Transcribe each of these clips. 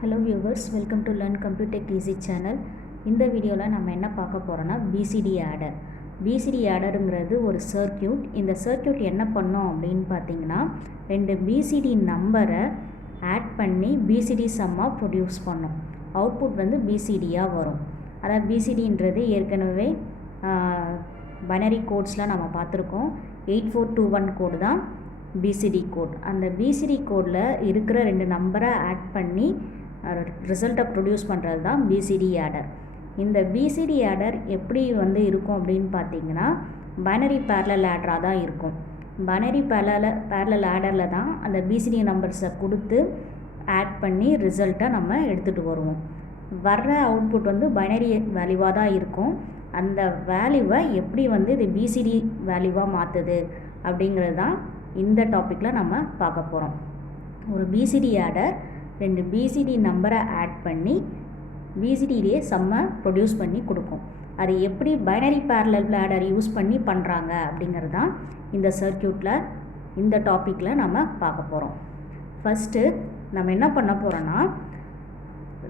Hello viewers, welcome to learn computer easy channel. இந்த வீடியோவில் நம்ம என்ன பார்க்க போகிறோன்னா பிசிடி ஆடர். பிசிடி ஆடருங்கிறது ஒரு சர்க்யூட். இந்த சர்க்யூட் என்ன பண்ணோம் அப்படின்னு பார்த்தீங்கன்னா, ரெண்டு பிசிடி நம்பரை ஆட் பண்ணி பிசிடி சம்மாக ப்ரொடியூஸ் பண்ணோம். அவுட்புட் வந்து பிசிடியாக வரும். அதாவது பிசிடின்றது ஏற்கனவே பைனரி கோட்ஸில் நம்ம பார்த்துருக்கோம். 8421 கோடு தான் பிசிடி கோட். அந்த பிசிடி கோடில் இருக்கிற ரெண்டு நம்பரை ஆட் பண்ணி ரிசல்ட்டை ப்ரொடியூஸ் பண்ணுறது தான் பிசிடி ஆடர். இந்த பிசிடி ஆடர் எப்படி வந்து இருக்கும் அப்படின்னு பார்த்தீங்கன்னா, பைனரி பேரலல் ஆடராக தான் இருக்கும். பைனரி பேரலல் ஆடரில் தான் அந்த பிசிடி நம்பர்ஸை கொடுத்து ஆட் பண்ணி ரிசல்ட்டை நம்ம எடுத்துகிட்டு வருவோம். வர்ற அவுட்புட் வந்து பைனரி வேல்யூவாக தான் இருக்கும். அந்த வேல்யூவை எப்படி வந்து இது பிசிடி வேல்யூவாக மாற்றுது அப்படிங்கிறது தான் இந்த டாப்பிக்கில் நம்ம பார்க்க போகிறோம். ஒரு பிசிடி ஆடர் ரெண்டு பிசிடி நம்பரை ஆட் பண்ணி பிசிடியிலே சம்மை ப்ரொடியூஸ் பண்ணி கொடுக்கும். அது எப்படி பைனரி பேரலல் ஆடர் யூஸ் பண்ணி பண்ணுறாங்க அப்படிங்கிறது தான் இந்த சர்க்யூட்டில் இந்த டாப்பிக்கில் நம்ம பார்க்க போகிறோம். ஃபஸ்ட்டு நம்ம என்ன பண்ண போகிறோன்னா,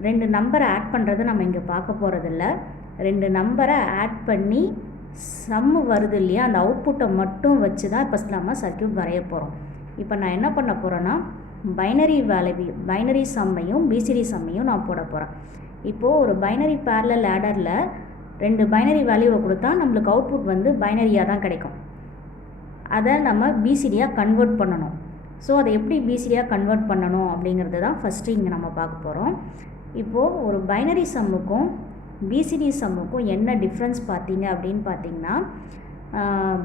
ரெண்டு நம்பரை ஆட் பண்ணுறது நம்ம இங்கே பார்க்க போகிறதில்ல. ரெண்டு நம்பரை ஆட் பண்ணி சம்மு வருது இல்லையா, அந்த அவுட்புட்டை மட்டும் வச்சு தான் இப்போ நம்ம சர்க்யூட் வரைய போகிறோம். இப்போ நான் என்ன பண்ண போகிறேன்னா, பைனரி சம்மையும் பிசிடி சம்மையும் நான் போட போகிறேன். இப்போது ஒரு பைனரி பேரலல் ஆடரில் ரெண்டு பைனரி வேல்யூவை கொடுத்தா நம்மளுக்கு அவுட்புட் வந்து பைனரியாக தான் கிடைக்கும். அதை நம்ம பிசிடியாக கன்வெர்ட் பண்ணணும். ஸோ அதை எப்படி பிசிடியாக கன்வெர்ட் பண்ணணும் அப்படிங்கிறது தான் ஃபஸ்ட்டு இங்கே நம்ம பார்க்க போகிறோம். இப்போது ஒரு பைனரி சம்முக்கும் பிசிடி சம்முக்கும் என்ன டிஃப்ரென்ஸ் பார்த்தீங்க அப்படின்னு பார்த்தீங்கன்னா,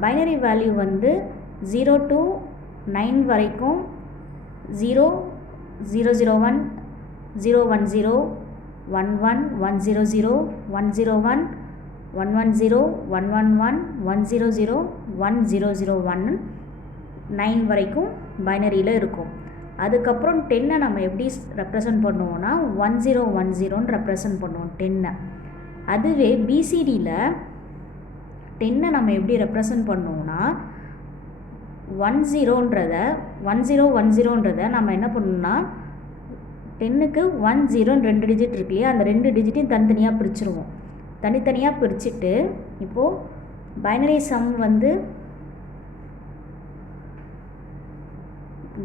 பைனரி வேல்யூ வந்து 0 to 9 வரைக்கும் 0 0 0 1 0 1 0 1 1 1 0 0 1 0 1 1 1 0 1 1 1 1 0 0 1 0 0 1 9 வரைக்கும் பைனரியில் இருக்கும். அதுக்கப்புறம் 10 நம்ம எப்படி ரெப்ரசன்ட் பண்ணுவோம்னா 1 0 1 0ன்னு ரெப்ரசன்ட் பண்ணுவோம் 10. அதுவே பிசிடியில் 10 நம்ம எப்படி ரெப்ரசன்ட் பண்ணுவோம்னா 1 0ன்றதை நம்ம என்ன பண்ணணும்னா 10க்கு 1 0 2 டிஜிட் இருக்கு இல்லையா, அந்த 2 டிஜிட்டையும் தனித்தனியாக பிரிச்சுருவோம். தனித்தனியாக பிரிச்சுட்டு இப்போது பைனரி சம் வந்து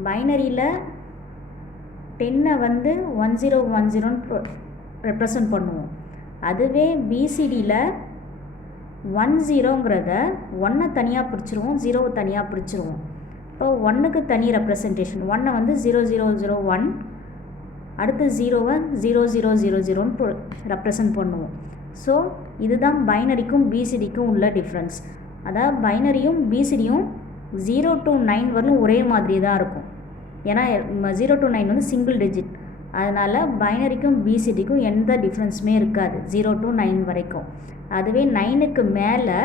பைனரியில் 10 வந்து 1 0 1 0ன்னு ரெப்ரசன்ட் பண்ணுவோம். அதுவே பிசிடியில் 1 0ங்கிறத 1 தனியாக பிரிச்சுருவோம், 0 தனியாக பிரிச்சுருவோம். இப்போ 1க்கு தனி ரெப்ரசன்டேஷன், 1 வந்து 0 0 0 1, அடுத்து 0வை 0 0 0 0ன்னு ரெப்ரசன்ட் பண்ணுவோம். ஸோ இதுதான் பைனரிக்கும் பிசிடிக்கும் உள்ள டிஃப்ரென்ஸ். அதாவது பைனரியும் பிசிடியும் 0 to 9 வரலும் ஒரே மாதிரி தான் இருக்கும். ஏன்னா 0 to 9 வந்து சிங்கிள் டிஜிட். அதனால் பைனரிக்கும் பிசிடிக்கும் எந்த டிஃப்ரென்ஸுமே இருக்காது 0 to 9 வரைக்கும். அதுவே 9க்கு மேலே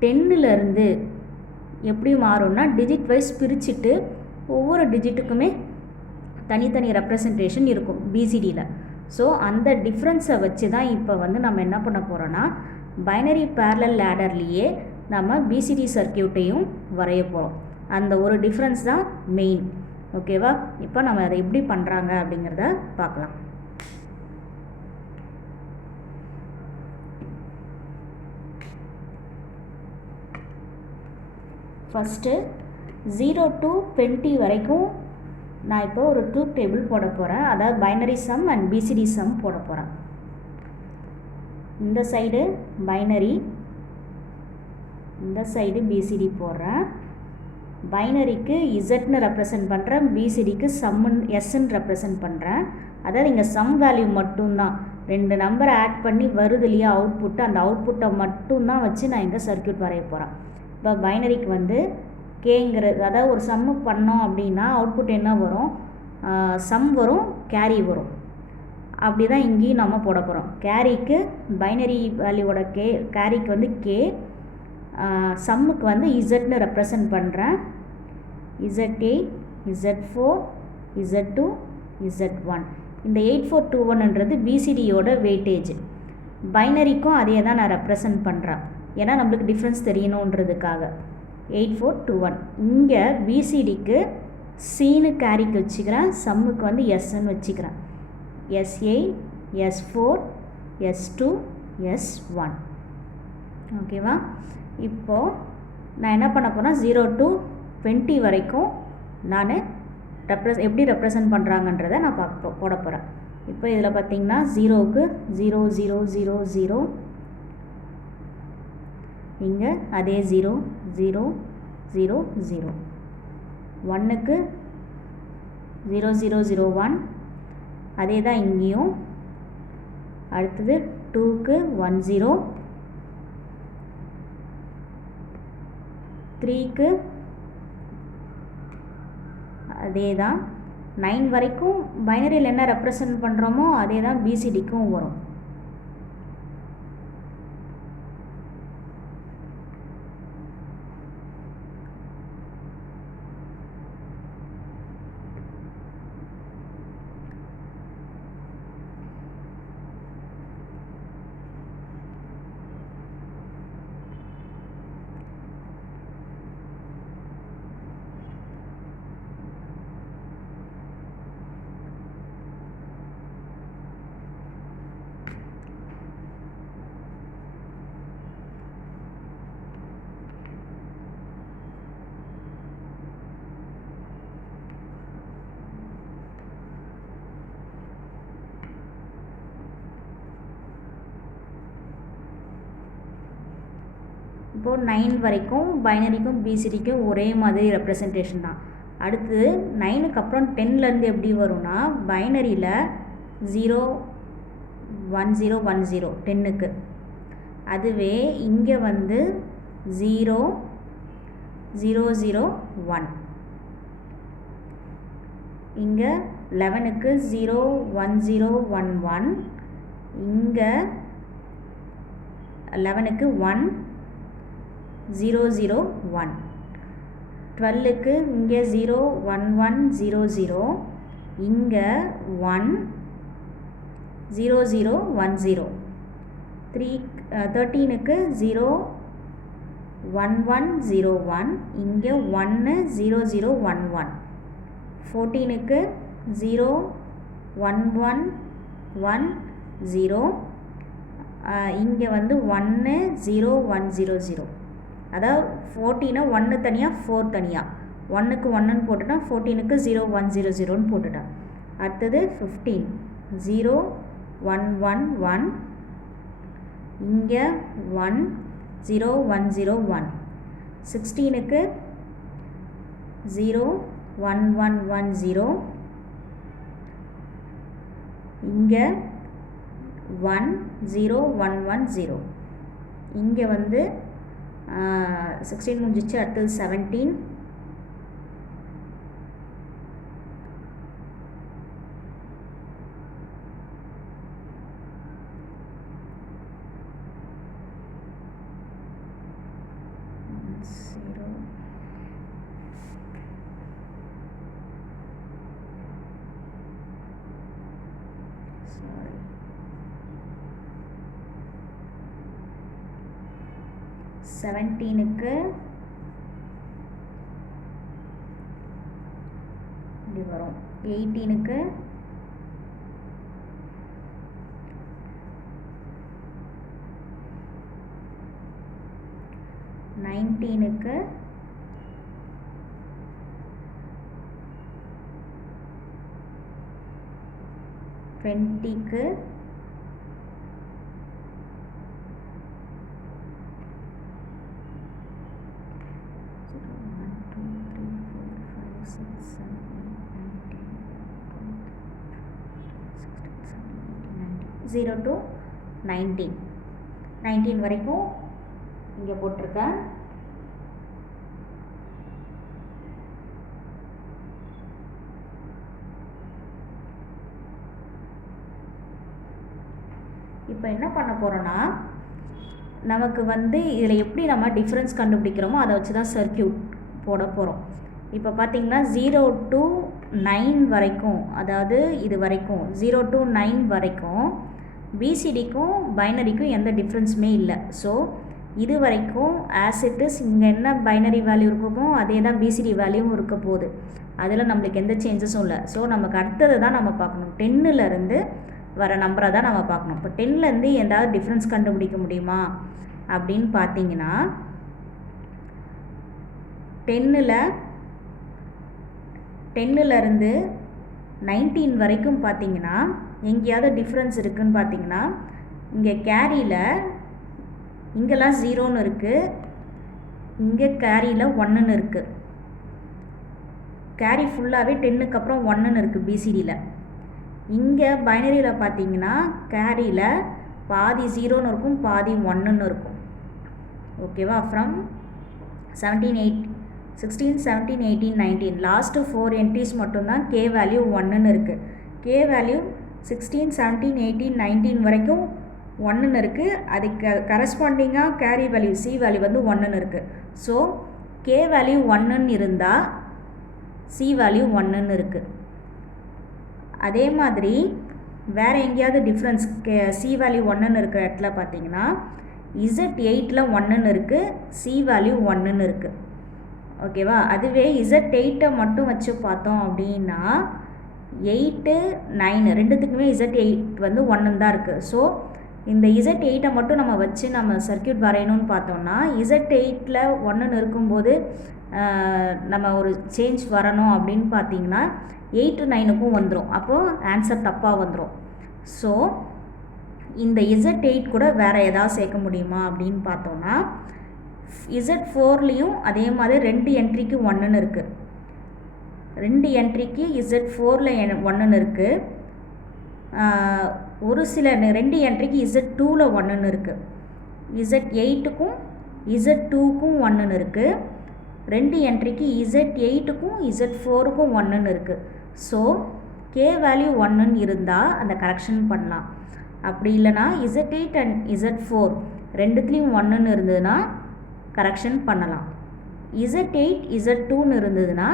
10லேருந்து எப்படி மாறும்னா டிஜிட் வைஸ் பிரிச்சுட்டு ஒவ்வொரு டிஜிட்டுக்குமே தனித்தனி ரெப்ரசன்டேஷன் இருக்கும் பிசிடியில். ஸோ அந்த டிஃப்ரென்ஸை வச்சு தான் இப்போ வந்து நம்ம என்ன பண்ண போகிறோன்னா, பைனரி பேரலல் ஆடர்லேயே நம்ம பிசிடி சர்க்யூட்டையும் வரைய போகிறோம். அந்த ஒரு டிஃப்ரென்ஸ் தான் மெயின். ஓகேவா? இப்போ நம்ம அதை எப்படி பண்ணுறாங்க அப்படிங்கிறத பார்க்கலாம். ஃபஸ்ட்டு 0 to 20 வரைக்கும் நான் இப்போ ஒரு ட்ரூத் டேபிள் போட போகிறேன். அதாவது binary sum and BCD sum போட போகிறேன். இந்த சைடு பைனரி, இந்த சைடு பிசிடி போடுறேன். பைனரிக்கு இசட்னு ரெப்ரசன்ட் பண்ணுறேன், பிசிடிக்கு எஸ்ன்னு ரெப்ரசன்ட் பண்ணுறேன். அதாவது இங்கே சம் வேல்யூ மட்டும்தான், ரெண்டு நம்பரை ஆட் பண்ணி வருது இல்லையா அவுட்புட்டு, அந்த அவுட்புட்டை மட்டும்தான் வச்சு நான் இங்கே சர்க்யூட் வரைய போகிறேன். இப்போ பைனரிக்கு வந்து கேங்கிறது, அதாவது ஒரு சம்மு பண்ணோம் அப்படின்னா அவுட்புட் என்ன வரும், சம் வரும், கேரி வரும். அப்படி தான் இங்கேயும் நம்ம போட போகிறோம். கேரிக்கு பைனரி வேல்யூவோட கேரிக்கு வந்து கே, சம்முக்கு வந்து இசட்னு ரெப்ரசன்ட் பண்ணுறேன். Z8, Z4, Z2, Z1. இந்த 8421ன்றது பிசிடியோட வெயிட்டேஜ். பைனரிக்கும் அதே தான் நான் ரெப்ரசன்ட் பண்ணுறேன், ஏன்னா நம்மளுக்கு டிஃப்ரென்ஸ் தெரியணுன்றதுக்காக. 8421 இங்கே பிசிடிக்கு சீனு கேரிக்கு வச்சுக்கிறேன், சம்முக்கு வந்து எஸ்ன்னு வச்சுக்கிறேன். S8, S4, S2, S1. ஓகேவா? இப்போது நான் என்ன பண்ண போகிறேன், 0 to 20 வரைக்கும் நான் எப்படி ரெப்ரசன்ட் பண்ணுறாங்கன்றதை நான் போட போகிறேன். இப்போ இதில் பார்த்திங்கன்னா 0க்கு 0 0 0 0, இங்கே அதே 0 0 0 0, 1க்கு 0 0 0 1, அதே தான் இங்கேயும். அடுத்தது 2க்கு 1 0, 3க்கு அதே தான். 9 வரைக்கும் பைனரியில் என்ன ரெப்ரசன்ட் பண்ணுறோமோ அதே தான் பிசிடிக்கும் வரும். இப்போது 9 வரைக்கும் பைனரிக்கும் பிசிடிக்கும் ஒரே மாதிரி ரெப்ரசன்டேஷன் தான். அடுத்தது 9க்கு அப்புறம் 10லேருந்து எப்படி வரும்னா, பைனரியில் 0 1 0 1 0 10க்கு, அதுவே இங்கே வந்து 0 0 0 1, இங்கே 11க்கு 0 1 0 1 1, இங்கே 11க்கு 1 0 0 1, 12க்கு இங்கே 0 1 1 0 0, இங்கே 1 0 0 1 0, 13க்கு 0 1 1 0 1, இங்கே 1 0 0 1 1, 14க்கு 0 1 1 1 0, இங்கே வந்து 1 0 1 0 0. அதாவது 14 1 தனியாக 4 தனியாக, 1க்கு 1ன்னு போட்டுட்டேன், 14க்கு 0 1 0 0ன்னு போட்டுட்டேன். அடுத்தது 15 0 1 1 1, இங்கே 1 0 1 0 1, 16க்கு 0 1 1 1 0, இங்கே 1 0 1 1 0, இங்கே வந்து 16 முடிஞ்சிச்சு. அடுத்தது 17, செவன்டீனுக்கு இப்படி வரும், 18க்கு 19க்கு 20க்கு 0 to 19 வரைக்கும் இங்கே போட்டிருக்கேன். இப்போ என்ன பண்ண போகிறோன்னா, நமக்கு வந்து இதில் எப்படி நம்ம டிஃப்ரென்ஸ் கண்டுபிடிக்கிறோமோ அதை வச்சு தான் சர்க்கியூட் போட போகிறோம். இப்போ பார்த்திங்கன்னா 0 to 9 வரைக்கும், அதாவது இது வரைக்கும் 0 to 9 வரைக்கும் பிசிடிக்கும் பைனரிக்கும் எந்த டிஃப்ரென்ஸுமே இல்லை. ஸோ இது வரைக்கும் ஆஸ் இட் இஸ் இங்கே என்ன பைனரி வேல்யூ இருக்குமோ அதே தான் பிசிடி வேல்யூவும் இருக்க போகுது. அதில் நம்மளுக்கு எந்த சேஞ்சஸும் இல்லை. ஸோ நமக்கு அடுத்தது தான் நம்ம பார்க்கணும். 10லேருந்து வர நம்பரை தான் நம்ம பார்க்கணும். இப்போ 10லேருந்து ஏதாவது டிஃப்ரென்ஸ் கண்டுபிடிக்க முடியுமா அப்படின்னு பார்த்தீங்கன்னா 10லேருந்து 19 வரைக்கும் பார்த்தீங்கன்னா எங்கேயாவது டிஃப்ரென்ஸ் இருக்குதுன்னு பார்த்தீங்கன்னா இங்கே கேரியில் இங்கெல்லாம் 0ன்னு இருக்குது, இங்கே கேரியில் 1ன்னு இருக்குது. கேரி ஃபுல்லாகவே 10க்கு அப்புறம் 1ன்னு இருக்குது பிசிடியில். இங்கே பைனரியில் பார்த்தீங்கன்னா கேரியில் பாதி 0ன்னு இருக்கும், பாதி 1ன்னு இருக்கும். ஓகேவா? ஃப்ரம் 16, 17, 18, 19 லாஸ்ட்டு 4 என்ட்ரிஸ் மட்டும்தான் கே வேல்யூ 1ன்னு இருக்குது. கே வேல்யூ 16, 17, 18, 19 வரைக்கும் 1ன்னு இருக்குது. அதுக்கு கரஸ்பாண்டிங்காக கேரி வேல்யூ சி வேல்யூ வந்து 1ன்னு இருக்குது. ஸோ கே வேல்யூ 1ன்னு இருந்தால் சி வேல்யூ 1ன்னு இருக்குது. அதே மாதிரி வேறு எங்கேயாவது டிஃப்ரென்ஸ் சி வேல்யூ 1ன்னு இருக்கிற இடத்துல பார்த்தீங்கன்னா Z8ல் 1ன்னு இருக்குது, சி வேல்யூ 1ன்னு இருக்குது. ஓகேவா? அதுவே Z8 மட்டும் வச்சு பார்த்தோம் அப்படின்னா 8, 9 ரெண்டுத்துக்குமே Z8 வந்து 1ன்னு தான் இருக்குது. ஸோ இந்த Z8 மட்டும் நம்ம வச்சு நம்ம சர்க்கியூட் வரையணும்னு பார்த்தோம்னா Z8ல் 1ன்னு இருக்கும்போது நம்ம ஒரு சேஞ்ச் வரணும் அப்படின்னு பார்த்தீங்கன்னா 8, 9க்கும் வந்துடும். அப்போது ஆன்சர் தப்பாக வந்துடும். ஸோ இந்த Z8 கூட வேறு ஏதாவது சேர்க்க முடியுமா அப்படின்னு பார்த்தோன்னா Z4லேயும் அதே மாதிரி 2 என்ட்ரிக்கு 1ன்னு இருக்குது. 2 என்ட்ரிக்கு Z4ல் 1ன்னு இருக்குது. ஒரு சில 2 என்ட்ரிக்கு Z2ல் 1ன்னு இருக்குது. Z8க்கும் Z2க்கும் 1ன்னு இருக்குது. 2 என்ட்ரிக்கு Z8க்கும் Z4க்கும் 1ன்னு இருக்குது. ஸோ கே வேல்யூ 1ன்னு இருந்தால் அந்த கரெக்ஷன் பண்ணலாம். அப்படி இல்லைனா Z8 அண்ட் Z4 ரெண்டுத்துலேயும் 1ன்னு இருந்ததுன்னா கரெக்ஷன் பண்ணலாம். Z8 Z2ன்னு இருந்ததுன்னா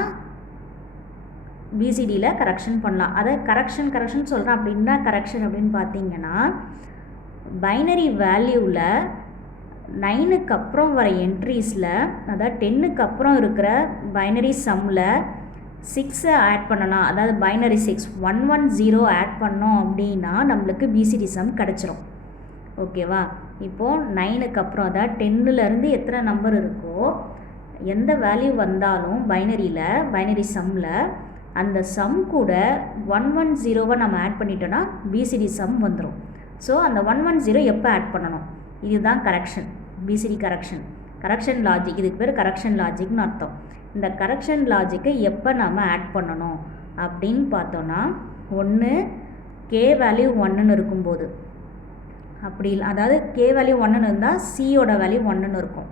பிசிடியில் கரெக்ஷன் பண்ணலாம். அதை கரெக்ஷன் சொல்கிறேன். அப்படின்னா கரெக்ஷன் அப்படின்னு பார்த்தீங்கன்னா பைனரி வேல்யூவில் 9க்கு அப்புறம் வர என்ட்ரிஸில், அதாவது 10க்கு அப்புறம் இருக்கிற பைனரி சம்மில் 6 ஆட் பண்ணலாம். அதாவது பைனரி 6 110 ஆட் பண்ணோம் அப்படின்னா நம்மளுக்கு பிசிடி சம் கிடச்சிரும். ஓகேவா? இப்போது 9க்கு அப்புறம் அதாவது 10லேருந்து எத்தனை நம்பர் இருக்கோ எந்த வேல்யூ வந்தாலும் பைனரி சம்மில் அந்த சம் கூட 110 நம்ம ஆட் பண்ணிட்டோன்னா பிசிடி சம் வந்துடும். ஸோ அந்த 110 எப்போ ஆட் பண்ணணும்? இதுதான் கரெக்ஷன், பிசிடி கரெக்ஷன் லாஜிக். இதுக்கு பேர் கரெக்ஷன் லாஜிக்னு அர்த்தம். இந்த கரெக்ஷன் லாஜிக்கை எப்போ நம்ம ஆட் பண்ணணும் அப்படின்னு பார்த்தோன்னா ஒன்று கே வேல்யூ 1ன்னு இருக்கும்போது, அப்படி இல்லை அதாவது கே வேல்யூ 1ன்னு இருந்தால் சியோட வேல்யூ 1ன்னு இருக்கும்.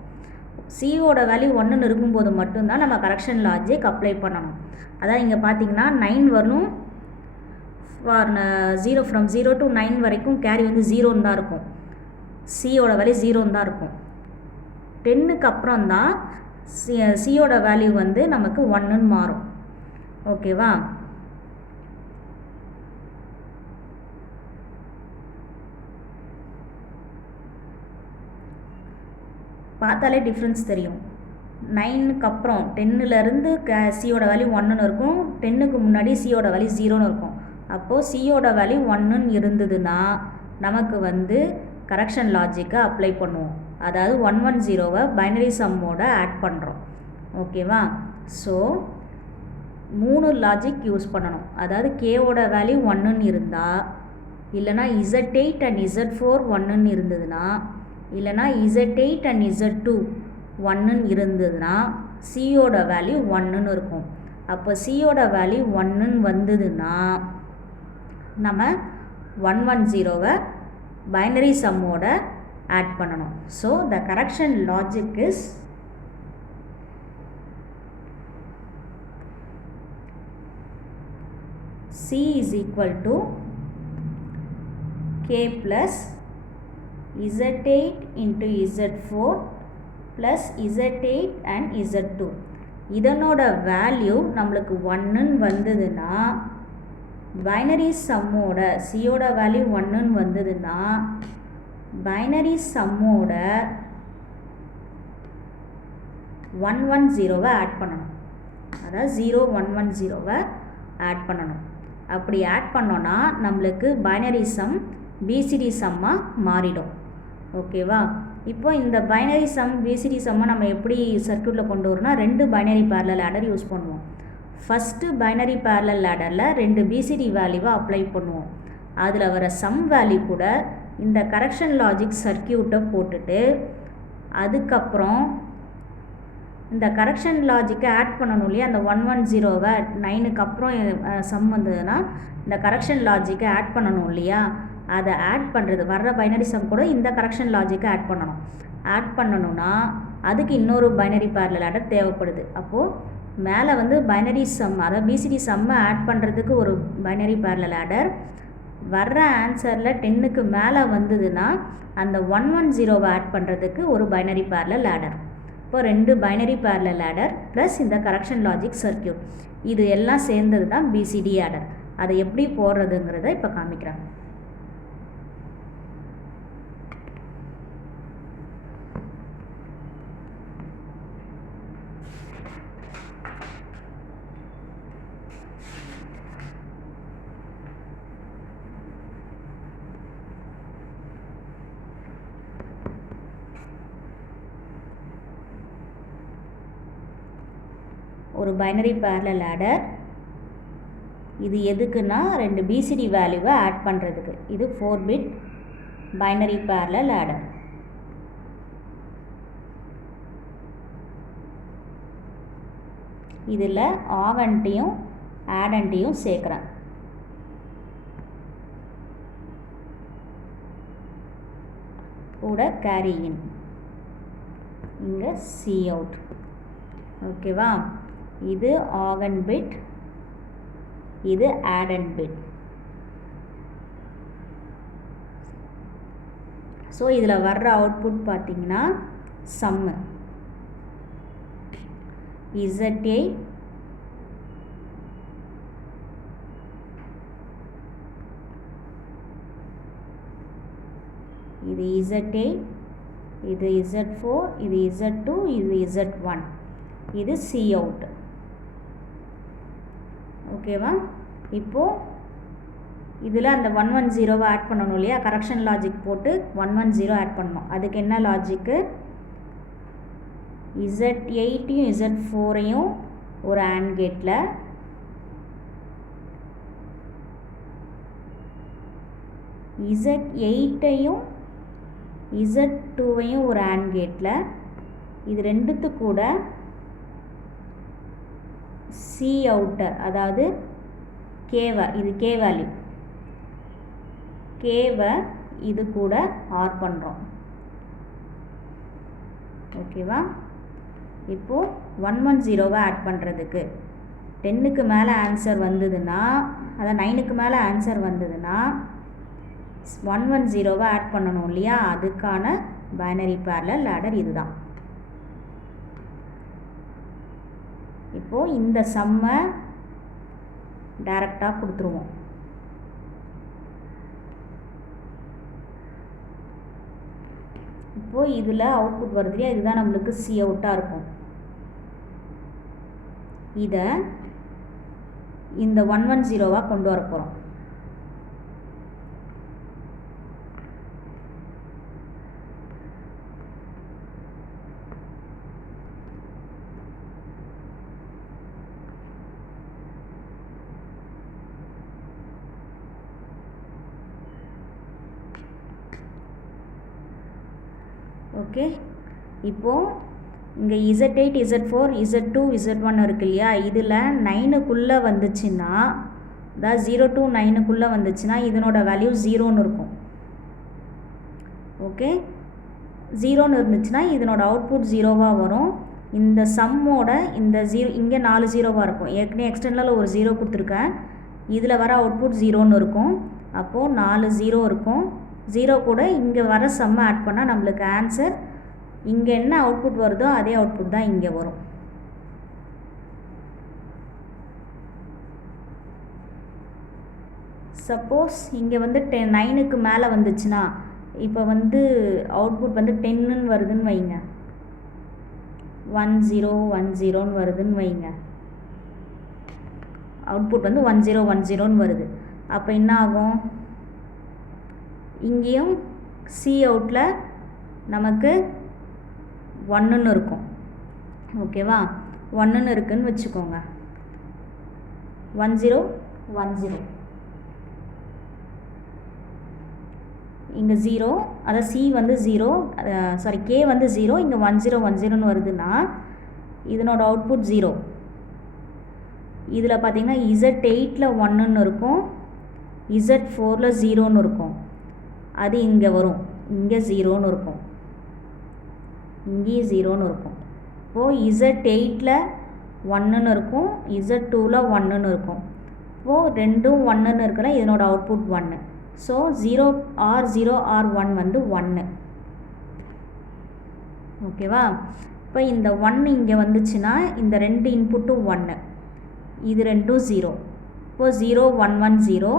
சியோட வேல்யூ 1ன்னு இருக்கும்போது மட்டும்தான் நம்ம கரெக்ஷன் லாஜிக் அப்ளை பண்ணணும். அதாவது இங்கே பார்த்தீங்கன்னா 9 வரணும். ஃபார் 0 ஃப்ரம் 0 to 9 வரைக்கும் கேரி வந்து 0ன்னு தான் இருக்கும். சியோட வேல்யூ 0ன்னு தான் இருக்கும். 10க்கு அப்புறம் தான் சியோட வேல்யூ வந்து நமக்கு 1ன்னு மாறும். ஓகேவா? பார்த்தாலே டிஃப்ரென்ஸ் தெரியும். 9க்கு அப்புறம் 10லேருந்து சியோட வேல்யூ 1ன்னு இருக்கும். 10க்கு முன்னாடி சியோட வேல்யூ 0ன்னு இருக்கும். அப்போது சியோட வேல்யூ 1ன்னு இருந்ததுன்னா நமக்கு வந்து கரெக்ஷன் லாஜிக்கை அப்ளை பண்ணுவோம். அதாவது 110வை பைனரி சம்மோட ஆட் பண்ணுறோம். ஓகேவா? ஸோ 3 லாஜிக் யூஸ் பண்ணணும். அதாவது கேவோட வேல்யூ 1ன்னு இருந்தால், இல்லைனா Z8 அண்ட் Z4 1ன்னு இருந்ததுன்னா, இல்லைனா Z8 அண்ட் Z2 1ன்னு இருந்ததுன்னா சியோட வேல்யூ 1ன்னு இருக்கும். அப்போ சியோட வேல்யூ 1ன்னு வந்ததுன்னா நம்ம 110வை பைனரி சம்மோட ஆட் பண்ணணும். So the correction logic is C is equal to K plus Z8 into Z4 plus Z8 and Z2. இதனோட வேல்யூ நம்மளுக்கு 1ன்னு வந்ததுன்னா பைனரி சம்மோட சியோட வேல்யூ 1ன்னு வந்ததுன்னா பைனரி சம்மோட 110வை ஆட் பண்ணணும். அதாவது 0110வை ஆட் பண்ணணும். அப்படி ஆட் பண்ணோன்னா நம்மளுக்கு பைனரி சம் பிசிடி சம்மாக மாறிடும். ஓகேவா? இப்போ இந்த பைனரி சம் பிசிடி சம்மை நம்ம எப்படி சர்க்யூட்டில் கொண்டு வரோம்னா 2 பைனரி பேரலல் ஆடர் யூஸ் பண்ணுவோம். ஃபஸ்ட்டு பைனரி பேரலல் ஆடரில் 2 பிசிடி வேல்யூவை அப்ளை பண்ணுவோம். அதில் வர சம் வேல்யூ கூட இந்த கரெக்ஷன் லாஜிக் சர்க்யூட்டை போட்டுட்டு அதுக்கப்புறம் இந்த கரெக்ஷன் லாஜிக்கை ஆட் பண்ணணும் இல்லையா, அந்த 110வை 9க்கு அப்புறம் சம் வந்ததுன்னா இந்த கரெக்ஷன் லாஜிக்கை ஆட் பண்ணணும் இல்லையா, அதை ஆட் பண்ணுறது வர்ற பைனரி சம் கூட இந்த கரெக்ஷன் லாஜிக்கை ஆட் பண்ணணும். ஆட் பண்ணணும்னா அதுக்கு இன்னொரு பைனரி பேரலல் ஆடர் தேவைப்படுது. அப்போது மேலே வந்து பைனரி சம் அதாவது பிசிடி சம்மை ஆட் பண்ணுறதுக்கு ஒரு பைனரி பேரலல் ஆடர், வர்ற ஆன்சரில் 10க்கு மேலே வந்ததுன்னா அந்த 110வை ஆட் பண்ணுறதுக்கு ஒரு பைனரி பேரலல் ஆடர். இப்போ 2 பைனரி பேரலல் ஆடர் ப்ளஸ் இந்த கரெக்ஷன் லாஜிக் சர்க்யூட் இது எல்லாம் சேர்ந்தது தான் பிசிடி ஆடர். அதை எப்படி போடுறதுங்கிறத இப்போ காமிக்கிறேன். ஒரு பைனரி பேரலல் ஆடர், இது எதுக்குன்னா 2 பிசிடி வேல்யூவை ஆட் பண்ணுறதுக்கு. இது 4 பிட் பைனரி பேரலல் ஆடர். இதில் ஆகண்ட்டையும் ஆடண்ட்டையும் சேர்க்குறேன். கூட கேரி இன், இங்கே சி அவுட். ஓகேவா? இது ஆகண்ட் பிட், இது ஆடண்ட் பிட். ஸோ இதில் வர்ற அவுட்புட் பார்த்தீங்கன்னா சம்மு Z8 இது Z8, இது Z4, இது Z2, இது Z1, இது சி அவுட். ஓகேவா? இப்போது இதில் அந்த 110வை ஆட் பண்ணணும் இல்லையா, கரெக்ஷன் லாஜிக் போட்டு 110 ஆட் பண்ணணும். அதுக்கு என்ன லாஜிக்கு, Z8யும் Z4யும் ஒரு AND கேட்டில், Z8யும் Z2யும் ஒரு AND கேட்டில், இது ரெண்டுத்து கூட சி அவுட்டை அதாவது கேவை, இது கே வேல்யூ, கேவை இது கூட ஆர் பண்ணுறோம். ஓகேவா? இப்போது 110வை ஆட் பண்ணுறதுக்கு 10க்கு மேலே ஆன்சர் வந்ததுன்னா, அதாவது 9க்கு மேலே ஆன்சர் வந்ததுன்னா 110வை ஆட் பண்ணணும் இல்லையா, அதுக்கான பைனரி பேரலல் ஆடர் இதுதான். இப்போது இந்த சம்மை டைரெக்டாக கொடுத்துருவோம். இப்போது இதில் அவுட்புட் வருது இல்லையா, இதுதான் நம்மளுக்கு சி அவுட்டாக இருக்கும். இதை இந்த 110வாக கொண்டு வர போகிறோம். ஓகே, இப்போது இங்கே Z8, Z4, Z2, Z1 இருக்கு இல்லையா, இதில் 9க்குள்ளே வந்துச்சுன்னா, அதாவது 0 to 9க்குள்ளே வந்துச்சுன்னா இதனோட வேல்யூ 0ன்னு இருக்கும். ஓகே, 0ன்னு இருந்துச்சுன்னா இதனோட அவுட்புட் 0வாக வரும். இந்த சம்மோட இந்த 0 இங்கே 4 0வாக இருக்கும். ஏற்கனவே எக்ஸ்டர்னலில் ஒரு 0 கொடுத்துருக்கேன், இதில் வர அவுட்புட் 0ன்னு இருக்கும். அப்போது 4 0 இருக்கும். 0 கூட இங்கே வர சம்மை ஆட் பண்ணால் நம்மளுக்கு ஆன்சர் இங்கே என்ன அவுட்புட் வருதோ அதே அவுட்புட் தான் இங்கே வரும். சப்போஸ் இங்கே வந்து 9க்கு மேலே வந்துச்சுன்னா, இப்போ வந்து அவுட்புட் வந்து 10ன்னு வருதுன்னு வைங்க, 1010ன்னு வருதுன்னு வைங்க. அவுட்புட் வந்து 1010ன்னு வருது. அப்போ என்ன ஆகும், இங்கேயும் சி அவுட்டில் நமக்கு 1ன்னு இருக்கும். ஓகேவா, 1ன்னு இருக்குன்னு வச்சுக்கோங்க. 1010 இங்கே 0, அதாவது சி வந்து 0, சாரி கே வந்து 0, இங்கே 1010ன்னு வருதுன்னா இதனோட அவுட்புட் 0. இதில் பார்த்தீங்கன்னா Z8ல் 1ன்னு இருக்கும், Z4ல் 0ன்னு இருக்கும். அது இங்கே வரும், இங்கே 0ன்னு இருக்கும், இங்கேயும் 0ன்னு இருக்கும். இப்போது Z8ல் 1ன்னு இருக்கும், Z2ல் 1ன்னு இருக்கும். இப்போது ரெண்டும் 1ன்னு இருக்குன்னா இதனோட அவுட்புட் 1. ஸோ 0R1 வந்து 1. ஓகேவா, இப்போ இந்த 1 இங்கே வந்துச்சுன்னா இந்த ரெண்டு இன்புட்டும் 1, இது ரெண்டும் 0. இப்போது 0110,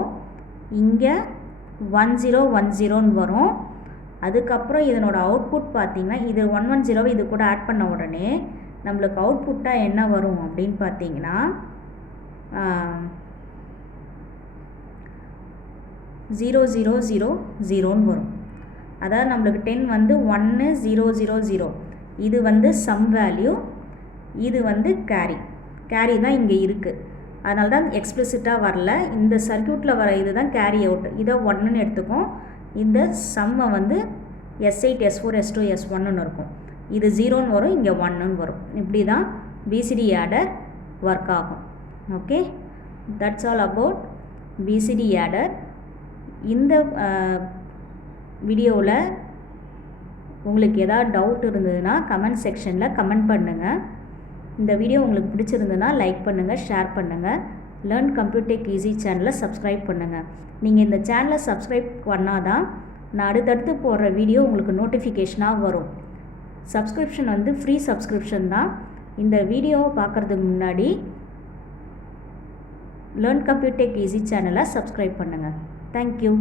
இங்கே 1010ன்னு வரும். அதுக்கப்புறம் இதனோட அவுட்புட் பார்த்திங்கன்னா இது 110 இது கூட ஆட் பண்ண உடனே நம்மளுக்கு அவுட்புட்டாக என்ன வரும் அப்படின்னு பார்த்தீங்கன்னா 0000ன்னு வரும். அதாவது நம்மளுக்கு 10 வந்து 1000, இது வந்து சம் வேல்யூ, இது வந்து கேரி தான் இங்கே இருக்குது. அதனால தான் எக்ஸ்பிளிசிட்டாக வரல. இந்த சர்க்யூட்டில் வர இது தான் கேரி அவுட். இதை 1ன்னு எடுத்துக்கும். இந்த சம்மை வந்து S8 S4 S2 S1ன்னு இருக்கும். இது 0ன்னு வரும், இங்கே 1ன்னு வரும். இப்படி தான் BCD ஆடர் ஒர்க் ஆகும். Okay, that's all about BCD order. இந்த வீடியோவில் உங்களுக்கு ஏதாவது டவுட் இருந்ததுன்னா கமெண்ட் செக்ஷனில் கமெண்ட் பண்ணுங்கள். இந்த வீடியோ உங்களுக்கு பிடிச்சிருந்ததுன்னா லைக் பண்ணுங்கள், ஷேர் பண்ணுங்கள். லேர்ன் கம்ப்யூட்டர் ஈஸி சேனலை சப்ஸ்கிரைப் பண்ணுங்கள். நீங்கள் இந்த சேனலை சப்ஸ்கிரைப் பண்ணால் தான் நான் அடுத்தடுத்து போடுற வீடியோ உங்களுக்கு நோட்டிஃபிகேஷனாக வரும். சப்ஸ்கிரிப்ஷன் வந்து ஃப்ரீ சப்ஸ்கிரிப்ஷன் தான். இந்த வீடியோவை பார்க்குறதுக்கு முன்னாடி லேர்ன் கம்ப்யூட்டர் ஈஸி சேனலை சப்ஸ்கிரைப் பண்ணுங்கள். தேங்க்யூ.